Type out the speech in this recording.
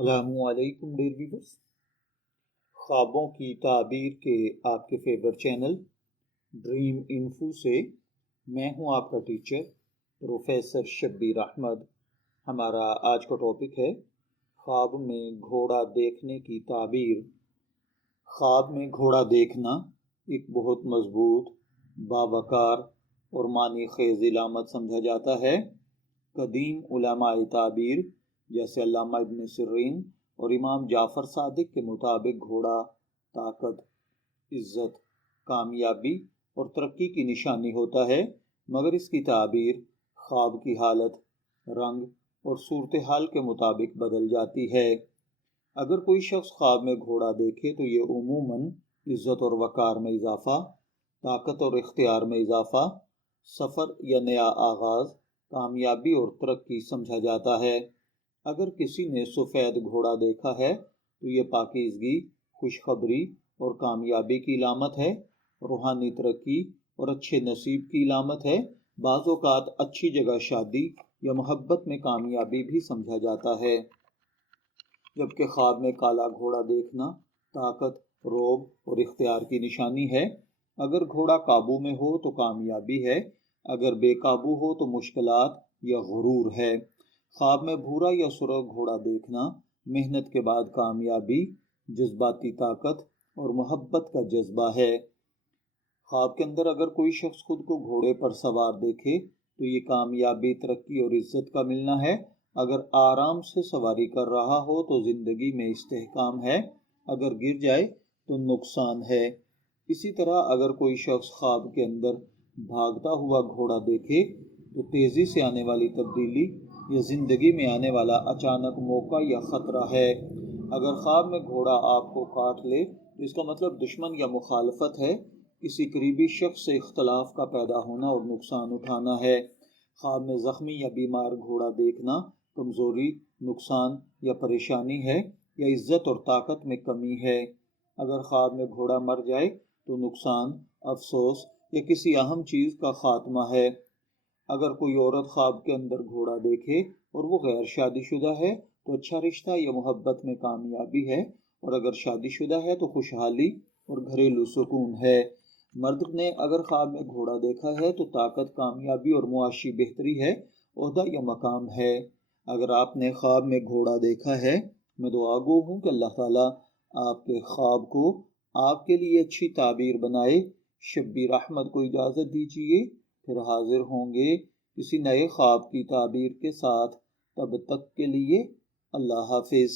السلام علیکم dear viewers, خوابوں کی تعبیر کے آپ کے فیورٹ چینل ڈریم انفو سے میں ہوں آپ کا ٹیچر پروفیسر شبیر احمد۔ ہمارا آج کا ٹاپک ہے خواب میں گھوڑا دیکھنے کی تعبیر۔ خواب میں گھوڑا دیکھنا ایک بہت مضبوط، باوقار اور معنی خیز علامت سمجھا جاتا ہے۔ قدیم علماء تعبیر جیسے علامہ ابن سیرین اور امام جعفر صادق کے مطابق گھوڑا طاقت، عزت، کامیابی اور ترقی کی نشانی ہوتا ہے، مگر اس کی تعبیر خواب کی حالت، رنگ اور صورتحال کے مطابق بدل جاتی ہے۔ اگر کوئی شخص خواب میں گھوڑا دیکھے تو یہ عموماً عزت اور وقار میں اضافہ، طاقت اور اختیار میں اضافہ، سفر یا نیا آغاز، کامیابی اور ترقی سمجھا جاتا ہے۔ اگر کسی نے سفید گھوڑا دیکھا ہے تو یہ پاکیزگی، خوشخبری اور کامیابی کی علامت ہے، روحانی ترقی اور اچھے نصیب کی علامت ہے۔ بعض اوقات اچھی جگہ شادی یا محبت میں کامیابی بھی سمجھا جاتا ہے۔ جبکہ خواب میں کالا گھوڑا دیکھنا طاقت، رعب اور اختیار کی نشانی ہے۔ اگر گھوڑا قابو میں ہو تو کامیابی ہے، اگر بے قابو ہو تو مشکلات یا غرور ہے۔ خواب میں بھورا یا سرخ گھوڑا دیکھنا محنت کے بعد کامیابی، جذباتی طاقت اور محبت کا جذبہ ہے۔ خواب کے اندر اگر کوئی شخص خود کو گھوڑے پر سوار دیکھے تو یہ کامیابی، ترقی اور عزت کا ملنا ہے۔ اگر آرام سے سواری کر رہا ہو تو زندگی میں استحکام ہے، اگر گر جائے تو نقصان ہے۔ اسی طرح اگر کوئی شخص خواب کے اندر بھاگتا ہوا گھوڑا دیکھے تو تیزی سے آنے والی تبدیلی یا زندگی میں آنے والا اچانک موقع یا خطرہ ہے۔ اگر خواب میں گھوڑا آپ کو کاٹ لے تو اس کا مطلب دشمن یا مخالفت ہے، کسی قریبی شخص سے اختلاف کا پیدا ہونا اور نقصان اٹھانا ہے۔ خواب میں زخمی یا بیمار گھوڑا دیکھنا کمزوری، نقصان یا پریشانی ہے، یا عزت اور طاقت میں کمی ہے۔ اگر خواب میں گھوڑا مر جائے تو نقصان، افسوس یا کسی اہم چیز کا خاتمہ ہے۔ اگر کوئی عورت خواب کے اندر گھوڑا دیکھے اور وہ غیر شادی شدہ ہے تو اچھا رشتہ یا محبت میں کامیابی ہے، اور اگر شادی شدہ ہے تو خوشحالی اور گھریلو سکون ہے۔ مرد نے اگر خواب میں گھوڑا دیکھا ہے تو طاقت، کامیابی اور معاشی بہتری ہے، عہدہ یا مقام ہے۔ اگر آپ نے خواب میں گھوڑا دیکھا ہے، میں دعا گو ہوں کہ اللہ تعالیٰ آپ کے خواب کو آپ کے لیے اچھی تعبیر بنائے۔ شبیر احمد کو اجازت دیجیے، پھر حاضر ہوں گے کسی نئے خواب کی تعبیر کے ساتھ۔ تب تک کے لیے اللہ حافظ۔